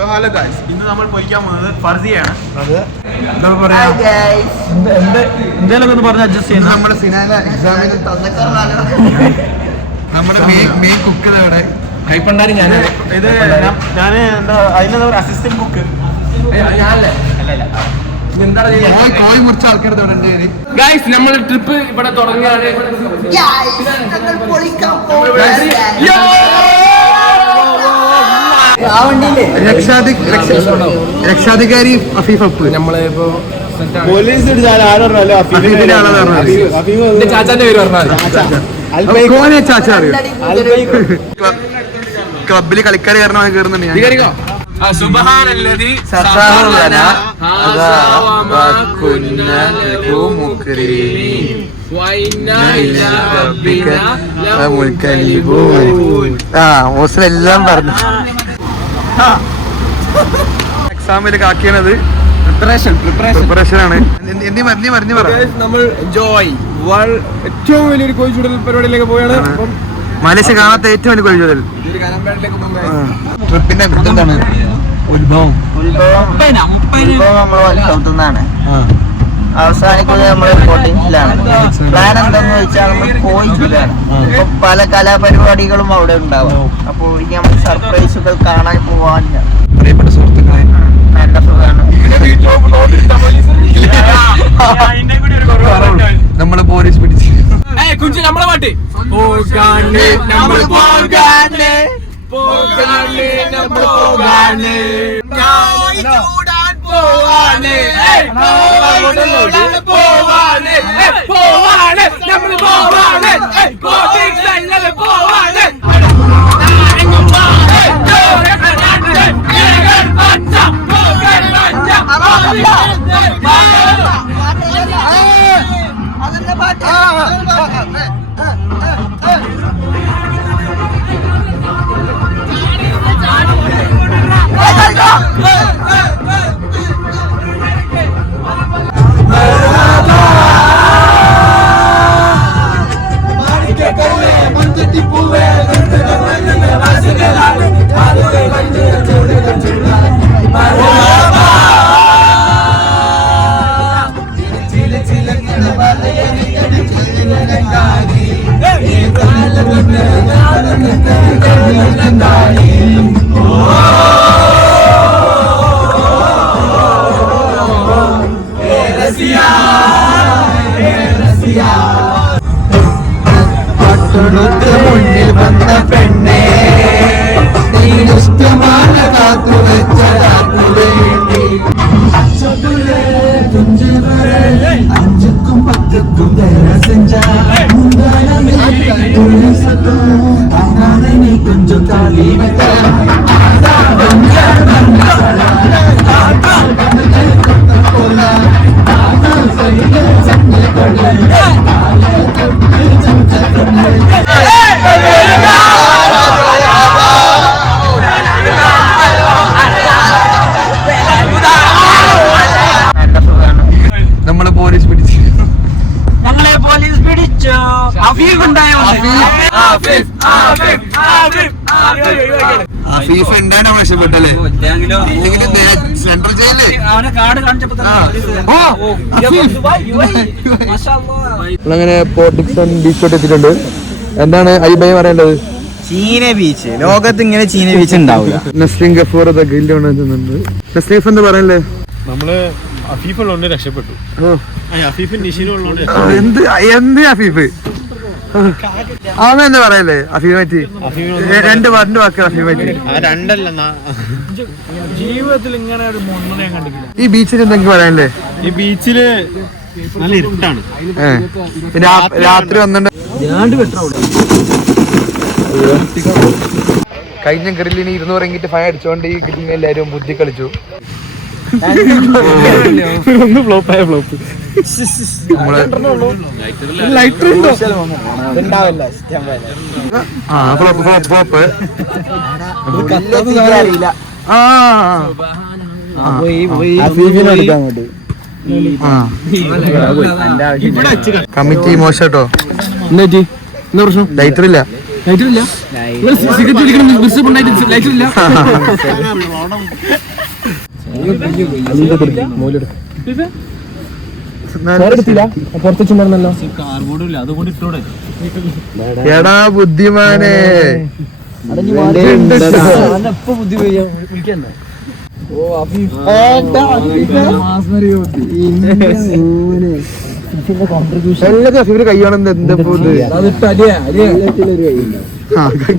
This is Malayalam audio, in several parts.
സോ ഹലോ ഗൈസ്, ഇന്ന് നമ്മൾ പൊരിക്കാൻ പോകുന്നത് ഫർസിയാണ്. എന്തേലൊക്കെ ഒന്ന് പറഞ്ഞ് അഡ്ജസ്റ്റ് ചെയ്യുന്നത്. നമ്മുടെ സിനാന എക്സാമിന് നമ്മുടെ മെയിൻ കുക്ക് ഇവിടെ കൈപ്പണ്ടാരി ഞാൻ എന്താ അതിന് അസിസ്റ്റന്റ് കുക്ക് കോഴി മുറിച്ച ആൾക്കാരുടെ ഇവിടെ ഉണ്ട്. ഗൈസ് നമ്മൾ ട്രിപ്പ് ഇവിടെ തുടങ്ങിയാണ്. രക്ഷാധികാരി അഫീഫ് അപ്പ്. നമ്മളിപ്പോ പോലീസ് ചാച്ചാന്റെ പേര് പറഞ്ഞാൽ ക്ലബില് കളിക്കാർ കാരണം കയറുന്നുണ്ട്. എല്ലാം പറഞ്ഞു. എക്സാമില് കാക്കിയത് പ്രിപ്പറേഷൻ ആണ്. നമ്മൾ ജോയ് ഏറ്റവും വലിയൊരു കോഴി ചൂടൽ പരിപാടിയിലേക്ക് പോയാണ്. മലേഷ്യ കാണാത്ത ഏറ്റവും വലിയ കോഴി ചൂടൽ. ട്രിപ്പിന്റെ എന്താണ് ഉത്ഭവം? നമ്മളാണ് അവസാനിക്കുന്നത് നമ്മുടെ ബോട്ടിങ്ങിലാണ്. പ്ലാൻ എന്താണെന്ന് വെച്ചാൽ നമ്മൾ കോയിലാണ്. ഇപ്പൊ പല കലാപരിപാടികളും അവിടെ ഉണ്ടാവും. അപ്പോൾ നമ്മൾ സർപ്രൈസുകൾ കാണാൻ പോവാനില്ല. പ്രിയപ്പെട്ട സുഹൃത്തുക്കളെ, നല്ല സുഖമാണ്. നമ്മളെ പോലീസ് പിടിച്ച് നമ്മളെ പാട്ട് മുന്നിൽ വന്ന പെണ്ണേ, ഇഷ്ടമാല കാത്തു വെച്ചതാക്കു വേണ്ടി. അഞ്ചുക്കും പത്തുക്കും കൊഞ്ചും താലി നമ്മളെ പോലീസ് പിടിച്ചു. അഫീഫ് ഉണ്ടാണ് രക്ഷപ്പെട്ടല്ലേ? സെൻട്രൽ ജയിലേ അങ്ങനെ പോർട്ടിക്സൺ ബീച്ചോട്ട് എത്തിയിട്ടുണ്ട്. എന്താണ് അയ്യബായി പറയേണ്ടത്? ചീന ബീച്ച്, ലോകത്ത് ഇങ്ങനെ ചീന ബീച്ച് ഉണ്ടാവില്ല. നസ്രീൻ ഗഫൂർ നസ്രീഫ് എന്താ പറയല്ലേ? നമ്മള് അഫീഫുള്ളതുകൊണ്ട് രക്ഷപ്പെട്ടു. എന്ത് അഫീഫ് അവനെന്താ പറയല്ലേ? അഫീഫ് പറ്റി രണ്ട് വാക്കുകൾ അഫീഫ് പറ്റി. ജീവിതത്തിൽ ഇങ്ങനെ ഒരു മുന്നേ ഞാൻ കണ്ടിട്ടില്ല. ഈ ബീച്ചിൽ എന്തെങ്കിലും പറയാനല്ലേ? ഈ ബീച്ചില് നല്ല ഇരുട്ടാണ്. രാത്രി വന്നിട്ട് കഴിഞ്ഞ ഗ്രില്ലിന് 200 എങ്കിട്ട് ഫൈൻ അടിച്ചോണ്ട് ഈ ഗ്രില്ലിന് എല്ലാരും ബുദ്ധി കളിച്ചു. ഒന്ന് ഫ്ലോപ്പായ ഫ്ലോപ്പ്. കമ്മിറ്റി മോശട്ടോ. ലൈറ്റർ ഇല്ല. ലൈറ്റില്ല സിഗരറ്റ് പിടിക്കണം ബിസ് ഉണ്ടായിട്ട് ലൈറ്റില്ല പുറത്തുണ്ടായിരുന്നല്ലോ കാർബോർഡും ഇല്ല അതുകൊണ്ട് ഇട്ടോടെ എടാ ബുദ്ധിമാനെ ബുദ്ധി വിളിക്കണ്ട എല്ലാത്തിനും അഫീഫിന് കൈയാണെന്ന് എന്താ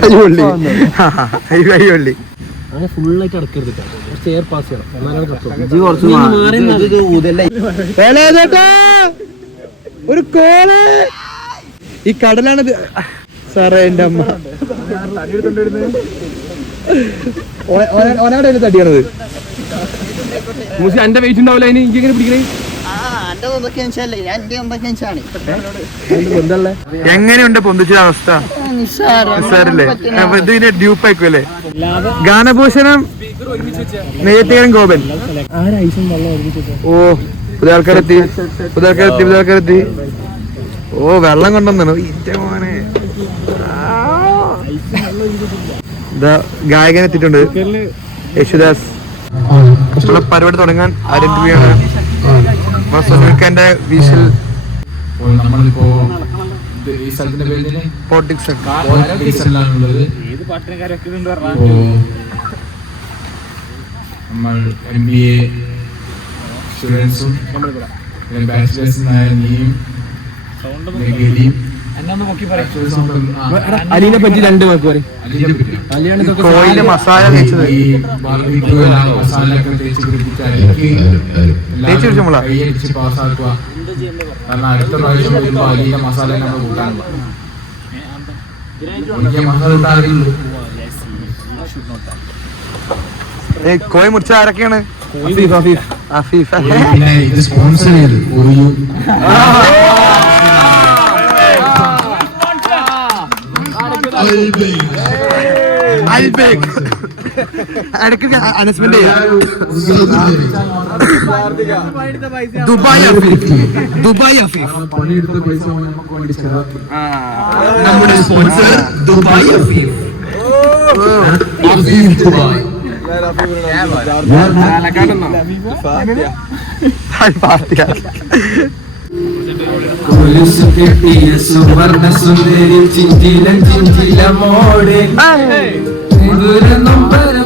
കൈവള്ളി ഫുള്ളായിട്ട് അടക്കരുത് എയർ പാസ് ഒരു കോള് ഈ കടലാണത് സാറേ എന്റെ അമ്മ ഓനാടെ തടിയാണത് എന്റെ വെയിറ്റ് ഉണ്ടാവില്ല അതിന് എനിക്ക് എങ്ങനെ പിടിക്കണേ എങ്ങനെയുണ്ട് പൊന്തിച്ച അവസ്ഥ നിസ്സാരല്ലേ ഇതിന്റെ ഡ്യൂപ്പായിക്കുമല്ലേ ഗാനഭൂഷണം നെയ്യത്തികരൻ ഗോപൻ ഓ പുതിയ ആൾക്കാരെത്തി ഓ വെള്ളം കൊണ്ടുവന്നു ഇറ്റ മോനെ ഗായകൻ എത്തിയിട്ടുണ്ട് യേശുദാസ് പരിപാടി തുടങ്ങാൻ ആരംഭിക്കുകയാണ് ന്റെ വിഷൽ നമ്മളിപ്പോ ഈ സ്ഥലത്തിന്റെ പേര് പോർട്ടിക്സ് നമ്മൾ MBA സ്റ്റുഡൻസും ബാച്ചിലേഴ്സുമായ നീയും അലീനെ പറ്റി 2 വാക്ക് പറയും. കോയില് മസാല തേച്ചത് പാസ്സാക്കുക. കാരണം അടുത്ത പ്രാവശ്യം വരുമ്പോ അലീന്റെ മസാല നമ്മൾ കൂട്ടാനുള്ളൂ. മസാല കൂട്ടാറിയുള്ളൂ. കോഴി മുറിച്ച ആരൊക്കെയാണ്? അഫീഫ് ഇത് സ്പോൺസർ ചെയ്ത് ഒരു ഇടയ്ക്ക് അനൗൺസ്മെന്റ് ചെയ്യാം. ദുബായ് അഫീഫ് പണിയെടുത്ത പൈസ നമുക്ക് വേണ്ടി ചെലവാക്കി. നമ്മുടെ സ്പോൺസർ ദുബായ് അഫീഫ്. ദുബായ് സുവർണ സുന്ദരി ചിഞ്ചിലമോടെ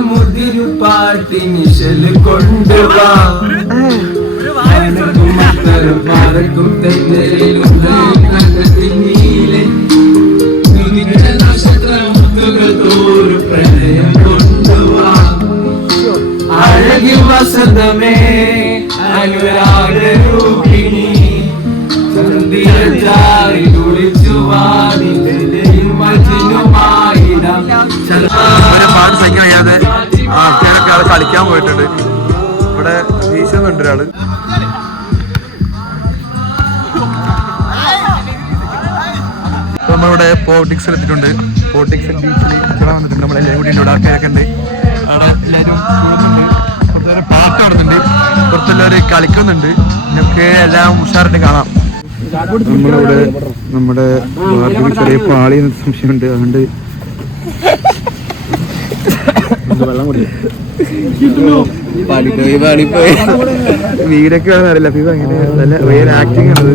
മുതിരു പാട്ടിനിശല് കൊണ്ടുവാ പാറക്കും തെന്നലിലും നക്ഷത്രമുത്തുകൾ തോരു പ്രണയം കൊണ്ടുവാ അഴകി വസന്തമേ അനുരാഗരൂപിണി പാട്ട് സഹിക്കാൻ കഴിയാതെ ആൾക്കാരൊക്കെ ആള് കളിക്കാൻ പോയിട്ടുണ്ട്. ഇവിടെ വീശുന്നുണ്ട് ഒരാള്. നമ്മളിവിടെ പോർട്ടിക്സിൽ എത്തിയിട്ടുണ്ട്. പോർട്ടിക്സിൽ ബീച്ചിൽ ഇവിടെ വന്നിട്ടുണ്ട്. നമ്മളെല്ലാവരും കൂടി ഇവിടെ ആൾക്കാരൊക്കെ ഉണ്ട്. അവിടെ എല്ലാവരും കൂടുന്നുണ്ട്. പുറത്തുവരെ പാട്ട് നടന്നുണ്ട്. പുറത്തുള്ളവർ കളിക്കുന്നുണ്ട്. ഇതൊക്കെ എല്ലാം ഉഷാറായിട്ട് കാണാം. നമ്മളിവിടെ നമ്മുടെ വാർഡിൽ ചെറിയ പാളി സംശയമുണ്ട്. അതുകൊണ്ട് വീടൊക്കെ അറിയില്ല. ഫീവ അങ്ങനെ നല്ല റിയൽ ആക്ടിങ് ആണ്.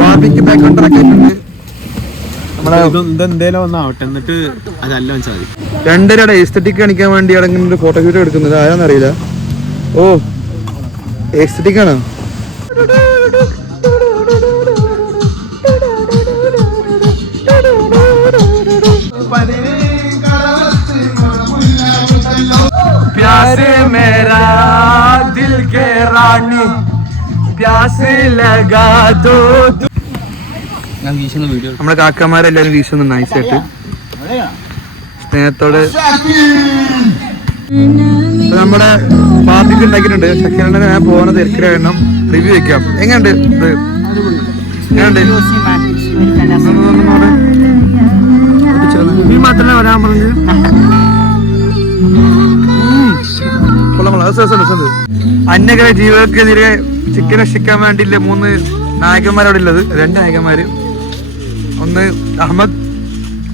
ബാർബിക്ക് ബാക്ക് ഉണ്ടാക്കിയിട്ടുണ്ട്. എന്തേലും ഒന്നാവട്ടെ എന്നിട്ട് അതല്ല വെച്ചാൽ മതി. 2:30 എസ്തെറ്റിക് കാണിക്കാൻ വേണ്ടി അടങ്ങുന്ന ഫോട്ടോ ഷൂട്ട് എടുക്കുന്നത് ആരാന്നറിയില്ല. ഓ എസ്തെറ്റിക് ആണോ? प्यासे मेरा दिल के रानी प्यासे लगा दो. നമ്മുടെ കാക്കമാരെല്ലാരും വീശുന്നു നൈസായിട്ട് സ്നേഹത്തോടെ. നമ്മുടെ പാർട്ടിക്ക് ഉണ്ടാക്കിയിട്ടുണ്ട്. സെക്കൻഡ് ഞാൻ പോകുന്ന തിരക്കിലായിരുന്നു. റിവ്യൂ വെക്കാം. എങ്ങനെയുണ്ട് ഇത്? മാത്രമേ വരാൻ പറഞ്ഞു. അന്യഗ്രഹ ജീവികൾക്കെതിരെ ചിക്കൻ രക്ഷിക്കാൻ വേണ്ടിയില്ല 3 നായകന്മാരവിടെ ഉള്ളത്. 2 നായകന്മാര്. ഒന്ന് അഹമ്മദ്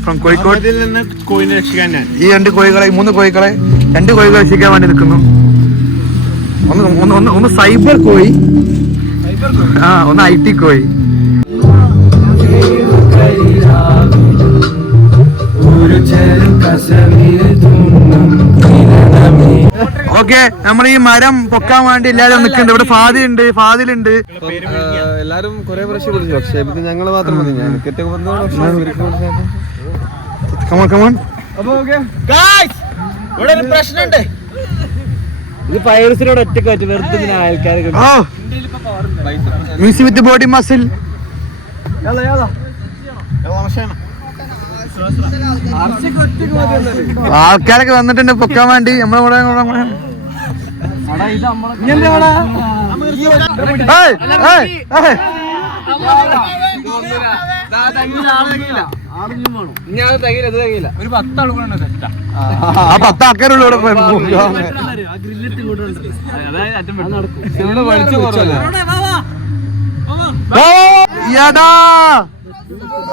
ഫ്രം കോഴിക്കോട്. ഇതിൽ നിന്ന് കോഴിനെ രക്ഷിക്കാൻ ഞാൻ ഈ 2 കോഴികളെ 3 കോഴികളെ 2 കോഴികളെ രക്ഷിക്കാൻ വേണ്ടി നിൽക്കുന്നു. ഒന്ന് സൈബർ കോഴി, ഒന്ന് IT കോഴി. ഓക്കെ, നമ്മൾ ഈ മരം പൊക്കാൻ വേണ്ടി എല്ലാരും നിൽക്കുന്നുണ്ട്. ഇവിടെ ഫാദിലുണ്ട്. എല്ലാരും കുറെ പ്രാവശ്യം വിളിച്ചു, പക്ഷേ ഇത് ഞങ്ങൾ മാത്രം മതി. ഞാൻ ഇവിടെ ഒരു പ്രശ്നമുണ്ട്. ഇത് പൈറസിനോട് ഒറ്റ വെറുതെ ആൾക്കാരെ മ്യൂസിക് വിത്ത് ബോഡി മസിൽ. ആൾക്കാരൊക്കെ വന്നിട്ടുണ്ട് പൊക്കാൻ വേണ്ടി. നമ്മളിവിടെ ഒരു 10 ആളുകളുണ്ട്. 10 ആൾക്കാരുള്ളൂ ഇവിടെ.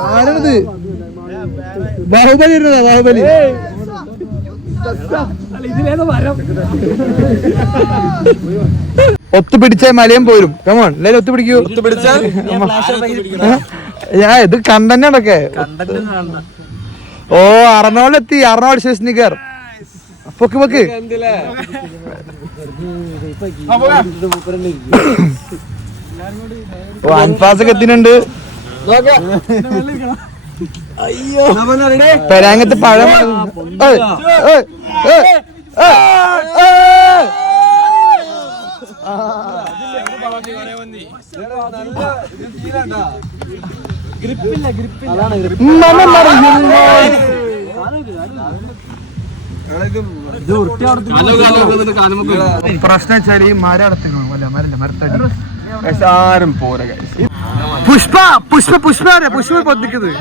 ആരാണിത്? ബാഹുബലി ഇരുന്നതാ, ബാഹുബലി. ഒത്തുപിടിച്ച മലയും പോരും. കമോൺ, എല്ലാരും ഒത്തുപിടിക്കൂ. ഞാൻ ഇത് കണ്ടന്റൊക്കെ. ഓ, അർണോൾഡ് ഷെസ്നിക്കർ. പൊക്ക് ഓ, അൻഫാസൊക്കെ എത്തിനുണ്ട്. പെരാങ്ങത്ത് പഴം. പ്രശ്നം വെച്ചാൽ ഈ മരം അടത്തിക്കണം. അല്ല, മരത്തടി ആരും പോരാ. പുഷ്പ പൊത്തിക്കുന്നത്.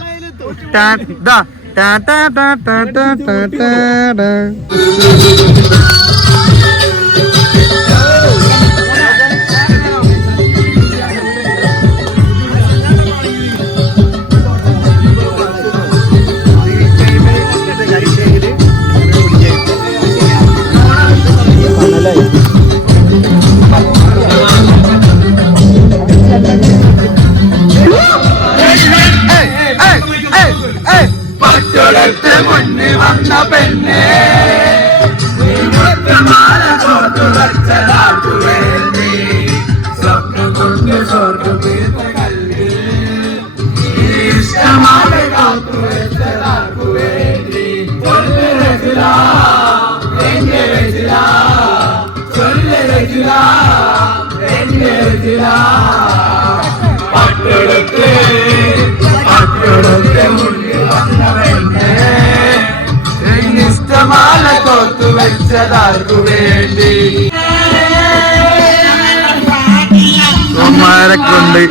ണ്ട്.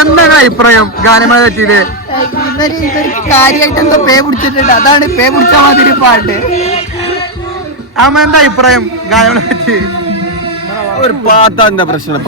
എന്താണ് അഭിപ്രായം ഗാനമേള പറ്റിയത്? കാര്യമായിട്ട് എന്തോ പേ പിടിച്ചിട്ടുണ്ട്. അതാണ് പേ പിടിച്ച മാതിരി പാട്ട്. അമ്മ എന്താ അഭിപ്രായം ഗാനമേള പറ്റി? ഒരു പാത്താത്ത പ്രശ്നം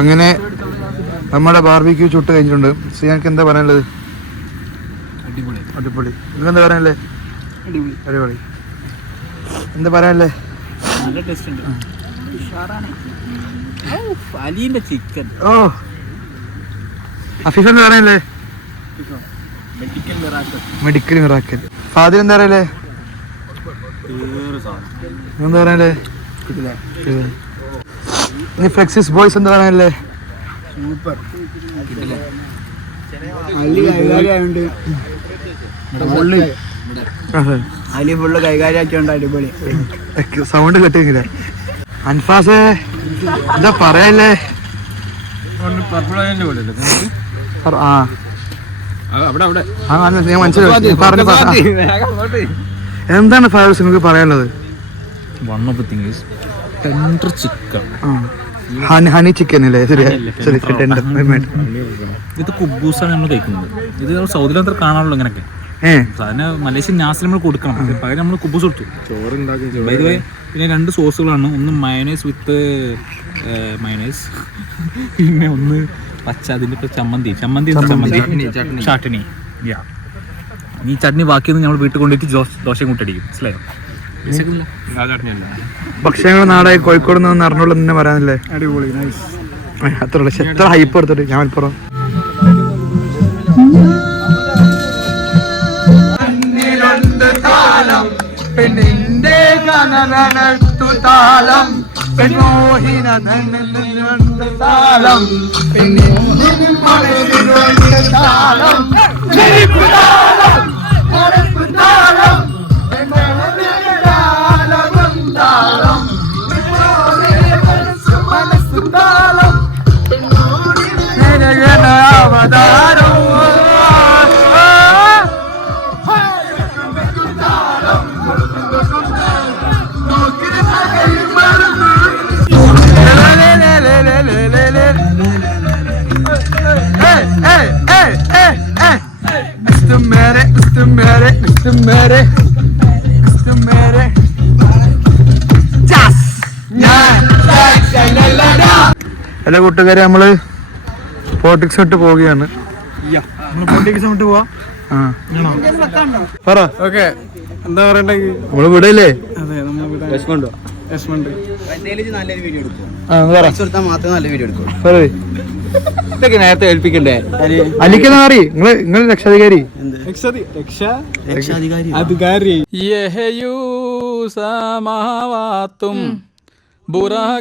അങ്ങനെ നമ്മുടെ ബാർബിക്യൂ ചുട്ട് കഴിഞ്ഞിട്ടുണ്ട്. ശ്രീയാക്ക് എന്താ പറയാനുള്ളത്? അടിപൊളി. നിങ്ങെന്താ പറയാനല്ലേ? അടിപൊളി. എന്താ പറയാനല്ലേ? ഓ, അഫീഫ് എന്താ പറയാനല്ലേ? Medical miracle. ഫാദിൽ എന്താ പറയല്ലേ? എന്താ പറയാനല്ലേ? ഇനി ഫ്ലെക്സിസ് ബോയ്സ് എന്താ പറയാനല്ലേ? അലി ഫുള്ള് കൈകാര്യാക്കിയോണ്ട് അടിപൊളി. സൗണ്ട് കെട്ടിങ്ങില്ല. അൻഫാസേ എന്താ പറയല്ലേ? എന്താണ് ഫയർസ് നിങ്ങൾക്ക് പറയാനുള്ളത്? One of the things is tender chicken. Honey chicken അല്ലേ? ശരി ടെൻഡർ. ഇത് കുബൂസാണ് നമ്മൾ കഴിക്കുന്നത്. ഇത് സൗദിയിൽ അത്ര കാണാറുള്ളൂ ഇങ്ങനെയൊക്കെ. സാധാരണ മലേഷ്യൻ നാസിൽ നമ്മൾ കൊടുക്കണം. പകരം നമ്മൾ കുബൂസ് കൊടുത്തു. പിന്നെ 2 സോസുകളാണ്. ഒന്ന് മയണൈസ് വിത്ത് മയണൈസ്, പിന്നെ ഒന്ന് പച്ച അതിൻ്റെ ചമ്മന്തി ചട്നി. ഈ ചട്നി ബാക്കിയൊന്നും നമ്മൾ വീട്ടിൽ കൊണ്ടുപോയിട്ട് ദോശയും കൂട്ടടിക്കും. മനസ്സിലായോ? ഭക്ഷണങ്ങൾ നാടായി കോഴിക്കോട് നിന്ന് അറിഞ്ഞോളൂ തന്നെ പറയാനല്ലേ? അടിപൊളി, നൈസ്. അത്ര എത്ര ഹൈപ്പ് എടുത്തിട്ട് ഞാൻ മലപ്പുറം. പെണ്ണിന്റെ ഗണനത്തു താളം പെൺമോഹിന താളം പെണ്ണിന്റെ താളം എല്ലാ കൂട്ടുകാരെ നമ്മള് പോർട്ടിക്സ് വിട്ട് പോവുകയാണ്. പറ. ഓക്കെ, എന്താ പറയണ്ടെങ്കിൽ നമ്മള് വിടല്ലേ? അതെ, നേരത്തെ ഏൽപ്പിക്കണ്ടേ? അലിക്കുന്ന മാറി നിങ്ങൾ രക്ഷാധികാരി. അധികാരി സമാവാത്തും ബുറാക്കിലരീം